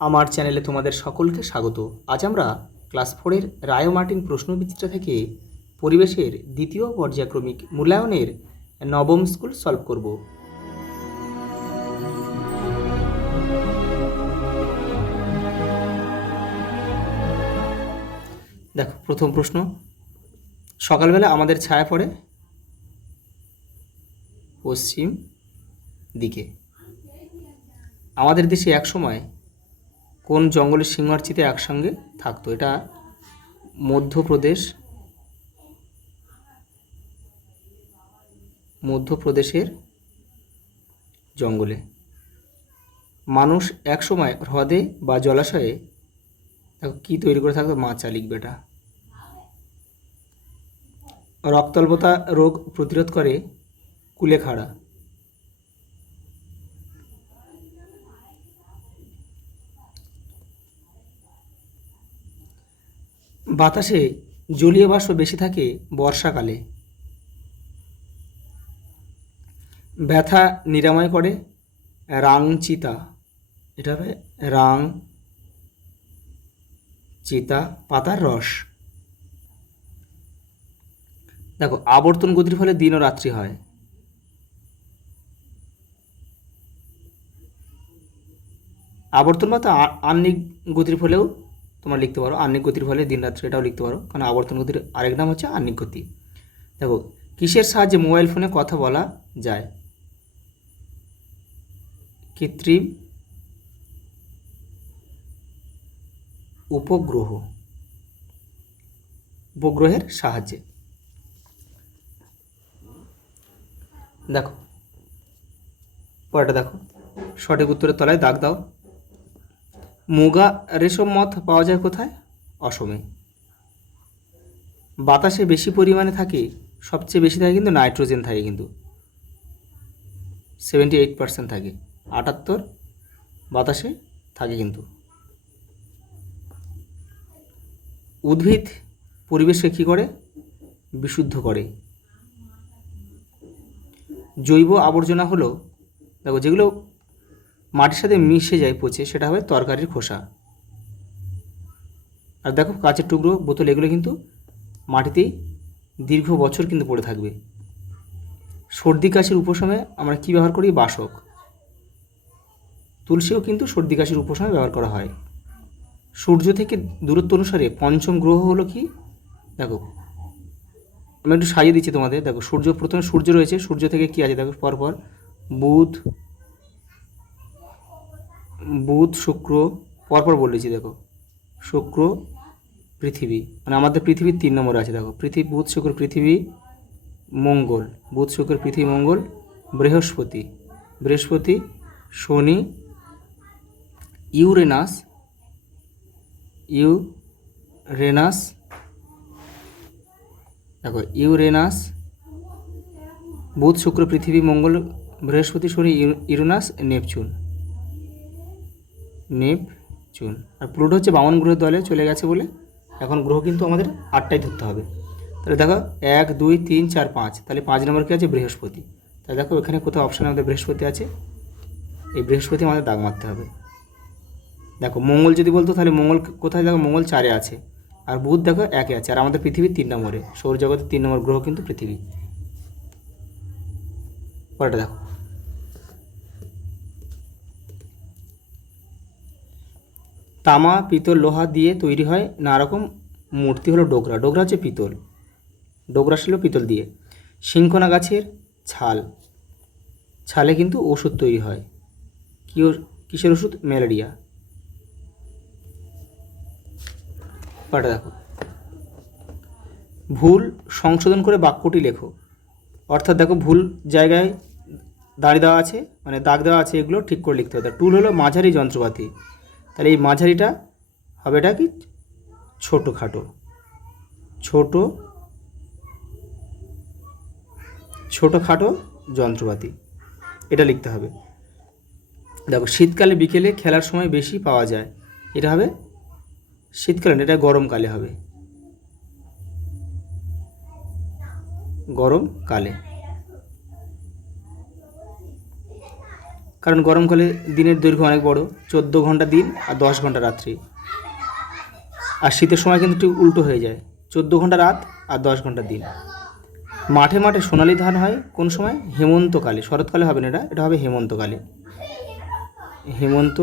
আমার চ্যানেলে তোমাদের সকলকে স্বাগত। আজ আমরা ক্লাস 4-এর রায় ও মার্টিন প্রশ্নবিচিত্রা থেকে পরিবেশের দ্বিতীয় পর্যায়ক্রমিক মূল্যায়নের নবম স্কুল সলভ করব। দেখো, প্রথম প্রশ্ন। সকালবেলা আমাদের ছায়া পড়ে পশ্চিম দিকে। আমাদের দেশে এক সময় কোন জঙ্গলের সিংহ আর চিতা একসঙ্গে থাকতো? এটা মধ্যপ্রদেশের জঙ্গলে। মানুষ এক সময় হ্রদে বা জলাশয়ে কি তৈরি করে থাকতো? মাচা লিখবে এটা। রক্তাল্পতা রোগ প্রতিরোধ করে কুলেখাড়া। বাতাসে জলীয় বাষ্প বেশি থাকে বর্ষাকালে। ব্যথা নিরাময় করে রাংচিতা। এটা হবে রাং চিতা পাতার রস। দেখো, আবর্তন গতির ফলে দিন ও রাত্রি হয়। আবর্তন বা আহ্নিক গতির ফলেও তোমরা লিখতে পারো। আহ্নিক গতির ফলে দিন রাত্রি, এটাও লিখতে পারো, কারণ আবর্তন গতির আরেক নাম হচ্ছে আহ্নিক গতি। দেখো, কিসের সাহায্যে মোবাইল ফোনে কথা বলা যায়? কৃত্রিম উপগ্রহের সাহায্যে। দেখো, পরেরটা দেখো, সঠিক উত্তরের তলায় দাগ দাও। মুগা রেশম মথ পাওয়া যায় কোথায়? অসমে। বাতাসে বেশি পরিমাণে থাকে, সবচেয়ে বেশি থাকে কিন্তু নাইট্রোজেন থাকে, কিন্তু 78% থাকে। 78 বাতাসে থাকে কিন্তু। উদ্ভিদ পরিবেশকে কী করে? বিশুদ্ধ করে। জৈব আবর্জনা হলো, দেখো, যেগুলো মাটির সাথে মিশে যায় পচে, সেটা হবে তরকারির খোসা। আর দেখো, কাঁচের টুকরো, বোতল, এগুলো কিন্তু মাটিতেই দীর্ঘ বছর কিন্তু পড়ে থাকবে। সর্দি কাশির উপশমে আমরা কি ব্যবহার করি? বাসক। তুলসীও কিন্তু সর্দি কাশির উপশমে ব্যবহার করা হয়। সূর্য থেকে দূরত্ব অনুসারে পঞ্চম গ্রহ হলো কি? দেখো, আমি একটু সাজিয়ে দিচ্ছি তোমাদের। দেখো, প্রথমে সূর্য রয়েছে, সূর্য থেকে কি আছে? দেখো, পরপর বুধ শুক্র, পরপর বলেছি। দেখো, শুক্র পৃথিবী, মানে আমাদের পৃথিবীর 3 নম্বরে আছে। দেখো, বুধ শুক্র পৃথিবী, মঙ্গল, বুধ শুক্র পৃথিবী মঙ্গল, বৃহস্পতি, শনি, ইউরেনাস, দেখো, ইউরেনাস, বুধ শুক্র পৃথিবী মঙ্গল, বৃহস্পতি, শনি, ইউরেনাস, নেপচুন। আর প্লুটো হচ্ছে বামন গ্রহের দলে চলে গেছে বলে এখন গ্রহ কিন্তু আমাদের 8টাই ধরতে হবে। তাহলে দেখো, 1 2 3 4 5, তাহলে 5 নম্বর কি আছে? বৃহস্পতি। তাহলে দেখো, এখানে কোথাও অপশানে আমাদের বৃহস্পতি আছে, এই বৃহস্পতি আমাদের দাগ মারতে হবে। দেখো, মঙ্গল যদি বলতো তাহলে মঙ্গল কোথায়? দেখো, মঙ্গল 4-এ আছে, আর বুধ দেখো 1-এ আছে, আর আমাদের পৃথিবী 3 নম্বরে। সৌরজগতের 3 নম্বর গ্রহ কিন্তু পৃথিবী। পরেরটা দেখো, তামা, পিতল, লোহা দিয়ে তৈরি হয় নানা রকম মূর্তি হলো ডোকরা। ডোকরা হচ্ছে পিতল, ডোকরা ছিল পিতল দিয়ে। সিংকোনা গাছের ছালে কিন্তু ওষুধ তৈরি হয়। কিসের ওষুধ? ম্যালেরিয়া। পাটা দেখো, ভুল সংশোধন করে বাক্যটি লেখো। অর্থাৎ দেখো, ভুল জায়গায় দাঁড়িয়ে দেওয়া আছে, মানে দাগ দেওয়া আছে, এগুলো ঠিক করে লিখতে হবে। টুল হলো মাঝারি যন্ত্রপাতি, তাহলে এই মাঝারিটা হবে এটা কি? ছোটোখাটো যন্ত্রপাতি, এটা লিখতে হবে। দেখো, শীতকালে বিকেলে খেলার সময় বেশি পাওয়া যায়, এটা হবে শীতকালে, এটা গরমকালে হবে, গরমকালে। কারণ গরমকালে দিনের দৈর্ঘ্য অনেক বড়, 14 ঘন্টা দিন আর 10 ঘন্টা রাত্রি। আর শীতের সময় কিন্তু একটু উল্টো হয়ে যায়, 14 ঘন্টা রাত আর 10 ঘন্টা দিন। মাঠে মাঠে সোনালি ধান হয় কোন সময়? হেমন্তকালে। শরৎকালে হবে না, এটা হবে হেমন্তকালে। হেমন্ত।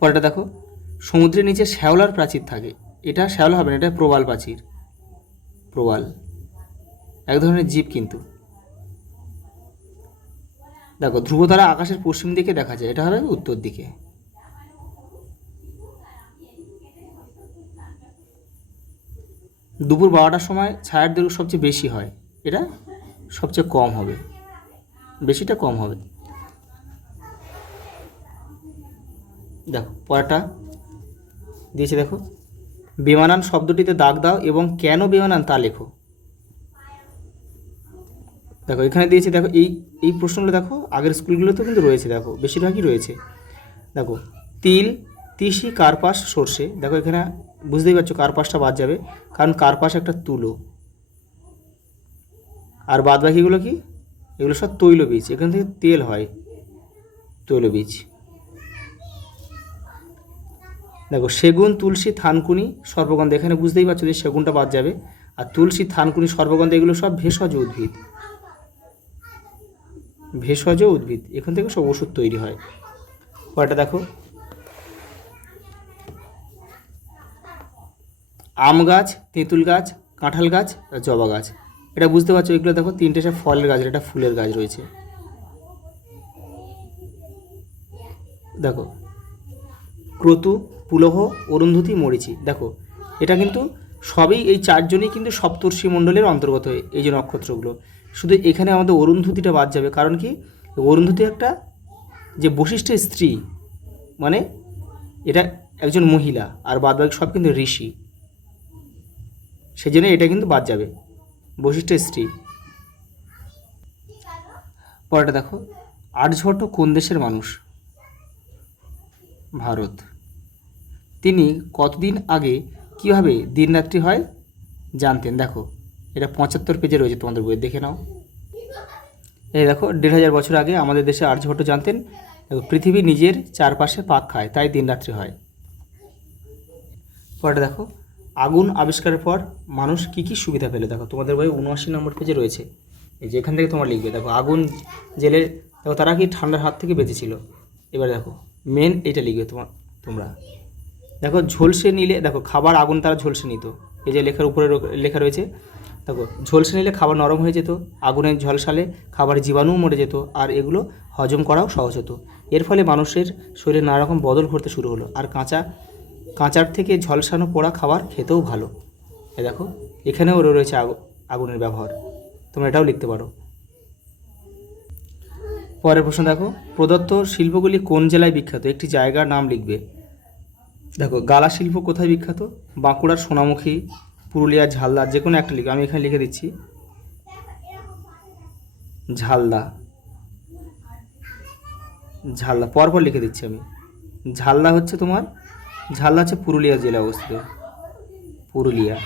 পরেটা দেখো, সমুদ্রের নিচে শ্যাওলার প্রাচীর থাকে। এটা শ্যাওলা হবে না, এটা প্রবাল প্রাচীর। প্রবাল এক ধরনের জীব কিন্তু। দেখো, ধ্রুবতারা আকাশের পশ্চিম দিকে দেখা যায়, এটা হবে উত্তর দিকে। দুপুর 12টার সময় ছায়ার দৈর্ঘ্য সবচেয়ে বেশি হয়, এটা সবচেয়ে কম হবে, বেশিটা কম হবে। দেখো পরেরটা দিয়েছে, দেখো, বেমানান শব্দটিতে দাগ দাও এবং কেন বেমানান তা লেখো। দেখো এখানে দিয়েছে, দেখো এই প্রশ্নগুলো দেখো আগের স্কুলগুলোতেও কিন্তু রয়েছে, দেখো বেশিরভাগই রয়েছে। দেখো, তিল, তিসি, কার্পাস, সর্ষে। দেখো এখানে বুঝতেই পারছো কার্পাসটা বাদ যাবে, কারণ কার্পাস একটা তুলো। আর বাদ বাকিগুলো কি? এগুলো সব তৈলবীজ, এখান থেকে তেল হয়, তৈলবীজ। দেখো, সেগুন, তুলসী, থানকুনি, সর্পগন্ধা। এখানে বুঝতেই পারছো যে সেগুনটা বাদ যাবে। আর তুলসী, থানকুনি, সর্পগন্ধা এগুলো সব ভেষজ উদ্ভিদ, ভেষজ উদ্ভিদ, এখান থেকে সব ওষুধ তৈরি হয়। পরেরটা দেখো, আম গাছ, তেঁতুল গাছ, কাঁঠাল গাছ, জবা গাছ। এটা বুঝতে পারছো, এগুলো দেখো তিনটে সব ফলের গাছ, এটা ফুলের গাছ রয়েছে। দেখো, ক্রতু, পুলহ, অরুন্ধতী, মরিচি। দেখো এটা কিন্তু সবই, এই চারজনই কিন্তু সপ্তর্ষি মণ্ডলের অন্তর্গত, এই যে নক্ষত্রগুলো। শুধু এখানে আমাদের অরুন্ধতীটা বাদ যাবে, কারণ কি? অরুন্ধতী একটা যে বশিষ্ঠের স্ত্রী, মানে এটা একজন মহিলা, আর বাদ বাকি সব কিন্তু ঋষি, সেই জন্য এটা কিন্তু বাদ যাবে, বশিষ্ঠের স্ত্রী। পরেটা দেখো, আর্যভট্ট কোন দেশের মানুষ? ভারত। তিনি কতদিন আগে কীভাবে দিনরাত্রি হয় জানতেন? দেখো এটা 75 পেজে রয়েছে তোমাদের বইয়ে, দেখে নাও। এই দেখো, 1500 বছর আগে আমাদের দেশে আর্যভট্ট জানতেন, দেখো, পৃথিবী নিজের চারপাশে পাক খায়, তাই দিনরাত্রি হয়। পরেটা দেখো, আগুন আবিষ্কারের পর মানুষ কি কি সুবিধা পেল? দেখো তোমাদের বই 79 নম্বর পেজে রয়েছে, এই যে এখান থেকে তোমরা লিখবে। দেখো, আগুন জেলে, দেখো তারা কি ঠান্ডার হাত থেকে বেঁচেছিল। এবার দেখো মেন এইটা লিখবে তোমরা। দেখো, ঝলসে নিলে, দেখো খাবার আগুন তারা ঝলসে নিত, এই যে লেখার উপরে লেখা রয়েছে। দেখো, ঝলসে নিলে খাবার নরম হয়ে যেত, আগুনে ঝলসালে খাবারের জীবাণুও মরে যেত, আর এগুলো হজম করাও সহজ হতো। এর ফলে মানুষের শরীরে নানা রকম বদল ঘটতে শুরু হলো, আর কাঁচার থেকে ঝলসানো পোড়া খাবার খেতেও ভালো। এ দেখো এখানেও রয়েছে আগুনের ব্যবহার, তোমরা এটাও লিখতে পারো। পরের প্রশ্ন দেখো, প্রদত্ত শিল্পগুলি কোন জেলায় বিখ্যাত? একটি জায়গার নাম লিখবে। দেখো, গালা শিল্প কোথায় বিখ্যাত? বাঁকুড়ার সোনামুখী, পুরুলিয়ার ঝালদা, যে কোনো একটা লিখবে, আমি এখানে লিখে দিচ্ছি ঝালদা। ঝালদা পরপর লিখে দিচ্ছি আমি। ঝালদা হচ্ছে পুরুলিয়া জেলায় অবস্থিত, পুরুলিয়া।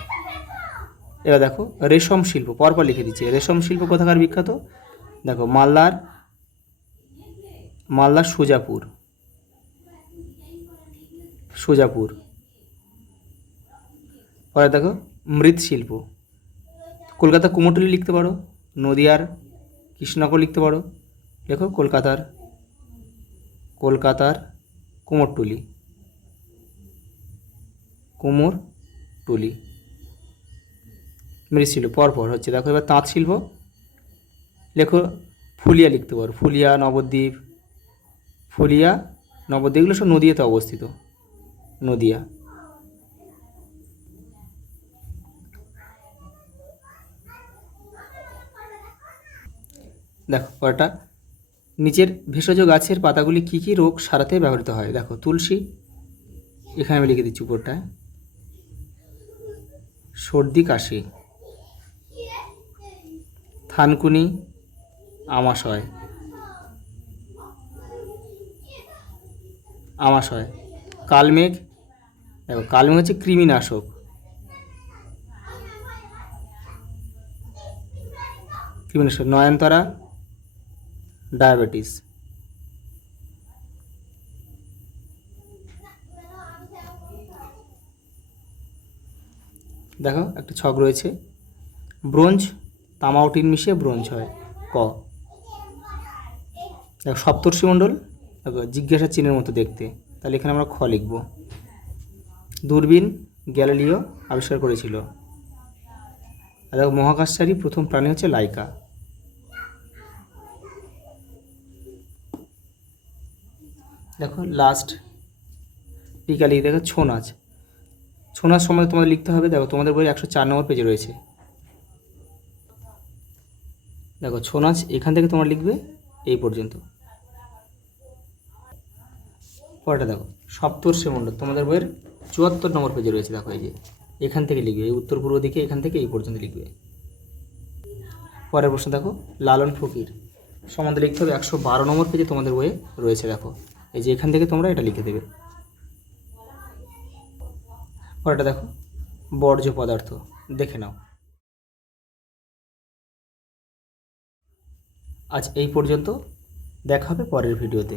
এবার দেখো, রেশম শিল্প পরপর লিখে দিচ্ছি। রেশম শিল্প কোথাকার বিখ্যাত? দেখো, মালদার সোজাপুর। পরে দেখো, মৃৎশিল্প কলকাতা কুমোরটুলি লিখতে পারো, নদিয়ার কৃষ্ণনগর লিখতে পারো। দেখো, কলকাতার কুমোরটুলি। মৃৎশিল্প পরপর হচ্ছে। দেখো, এবার তাঁত শিল্প লেখো, ফুলিয়া লিখতে পারো, ফুলিয়া, নবদ্বীপ, এগুলো সব নদিয়াতে অবস্থিত, নদিয়া। দেখো পরটা, নিচের ভেষজ গাছের পাতাগুলি কী কী রোগ সারাতে ব্যবহৃত হয়? দেখো, তুলসী, এখানে আমি লিখে দিচ্ছি উপরটায়, সর্দি কাশি। থানকুনি, আমাশয়। কালমেঘ, দেখো কালমেঘ হচ্ছে কৃমিনাশক। নয়নতারা, ডায়াবেটিস। দেখো একটা ছক রয়েছে, ব্রোঞ্জ তামাউটিন মিশিয়ে ব্রোঞ্জ হয়। ক। দেখো সপ্তর্ষিমণ্ডল, দেখো জিজ্ঞাসা চিহ্নের মতো দেখতে, তাহলে এখানে আমরা খ লিখব। দূরবীন গ্যালিলিও আবিষ্কার করেছিল। আর দেখো মহাকাশচারী প্রথম প্রাণী হচ্ছে লাইকা। দেখো লাস্ট টিকা লিখে দেখো ছৌ নাচ। ছৌ নাচ সম্বন্ধে তোমাদের লিখতে হবে। দেখো তোমাদের বইয়ের 104 নম্বর পেজে রয়েছে। দেখো ছৌ নাচ এখান থেকে তোমরা লিখবে এই পর্যন্ত। পরেরটা দেখো সপ্তর্ষিমণ্ডল, তোমাদের বইয়ের 74 নম্বর পেজে রয়েছে। দেখো এই যে এখান থেকে লিখবে, এই উত্তর পূর্ব দিকে এখান থেকে এই পর্যন্ত লিখবে। পরের প্রশ্ন দেখো লালন ফকির সম্বন্ধে লিখতে হবে 112 নম্বর পেজে তোমাদের বইয়ে রয়েছে। দেখো এই যে এখান থেকে তোমরা এটা লিখে দেবে। পরেরটা দেখো বর্জ্য পদার্থ, দেখে নাও। আজ এই পর্যন্ত, দেখা হবে পরের ভিডিওতে।